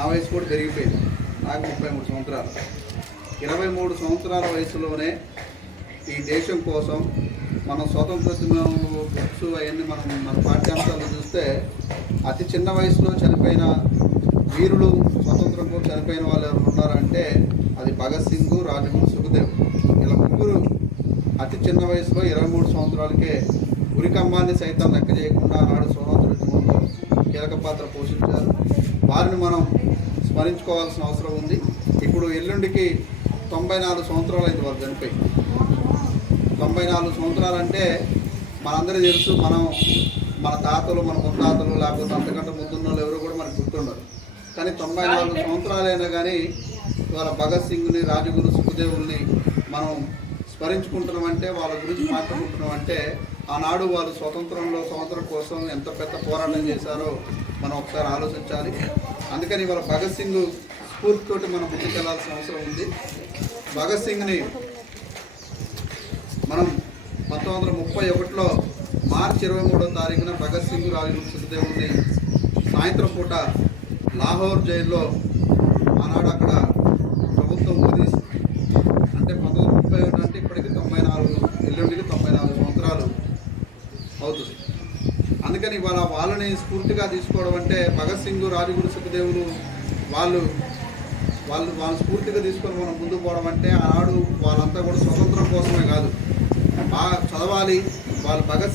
నా వయసు కూడా పెరిగిపోయింది. నాకు ముప్పై మూడు సంవత్సరాలు. ఇరవై మూడు సంవత్సరాల వయసులోనే ఈ దేశం కోసం మనం స్వతంత్ర బుక్స్ అవన్నీ మనం మన పాఠ్యాంశాలు చూస్తే అతి చిన్న వయసులో చనిపోయిన వీరులు స్వతంత్రం కోసం చనిపోయిన వాళ్ళు ఎవరు ఉన్నారంటే అది భగత్ సింగ్ రాజగురు సుఖదేవ్. ఇలా ముగ్గురు అతి చిన్న వయసులో ఇరవై మూడు సంవత్సరాలకే ఉరికమ్మాన్ని సైతం లెక్క చేయకుండా నాడు స్వతంత్ర కీలక పాత్ర పోషించారు. వారిని మనం స్మరించుకోవాల్సిన అవసరం ఉంది. ఇప్పుడు ఎల్లుండికి తొంభై నాలుగు సంవత్సరాలు అయింది వారు చనిపోయి. తొంభై నాలుగు సంవత్సరాలు అంటే మనందరికీ తెలుసు మనం మన తాతలు మన ముత్తాతలు లేకపోతే అంతకంటే ముందున్న వాళ్ళు ఎవరు కూడా మనకు గుర్తుండరు. కానీ తొంభై నాలుగు సంవత్సరాలైనా కానీ ఇవాళ భగత్ సింగ్ని రాజగురు సుఖదేవుల్ని మనం స్మరించుకుంటున్నాం అంటే వాళ్ళ గురించి మాట్లాడుకుంటున్నాం అంటే ఆనాడు వాళ్ళు స్వతంత్రంలో స్వతంత్రం కోసం ఎంత పెద్ద పోరాటం చేశారో మనం ఒకసారి ఆలోచించాలి. అందుకని ఇవాళ భగత్ సింగ్ స్ఫూర్తితోటి మనం ముందుకెళ్ళాల్సిన అవసరం ఉంది. భగత్ సింగ్ని మనం పంతొమ్మిది వందల ముప్పై ఒకటిలో మార్చి ఇరవై మూడో తారీఖున భగత్ సింగ్ రాజగురు సుఖదేవుని సాయంత్రం పూట లాహోర్ జైల్లో ఆనాడు అక్కడ ప్రభుత్వం ఉరిదీసింది అంటే పంతొమ్మిది వందల ముప్పై ఒకటి అంటే ఇప్పటికి తొంభై నాలుగు ఎల్లుండికి తొంభై నాలుగు సంవత్సరాలు అవుతుంది. అందుకని ఇవాళ వాళ్ళని స్ఫూర్తిగా తీసుకోవడం అంటే భగత్ సింగ్ రాజగురు సుఖదేవులు వాళ్ళు వాళ్ళు వాళ్ళ స్ఫూర్తిగా తీసుకొని మనం ముందుకు పోవడం అంటే ఆనాడు వాళ్ళంతా కూడా స్వతంత్రం కోసమే కాదు. బాగా చదవాలి. వాళ్ళు భగత్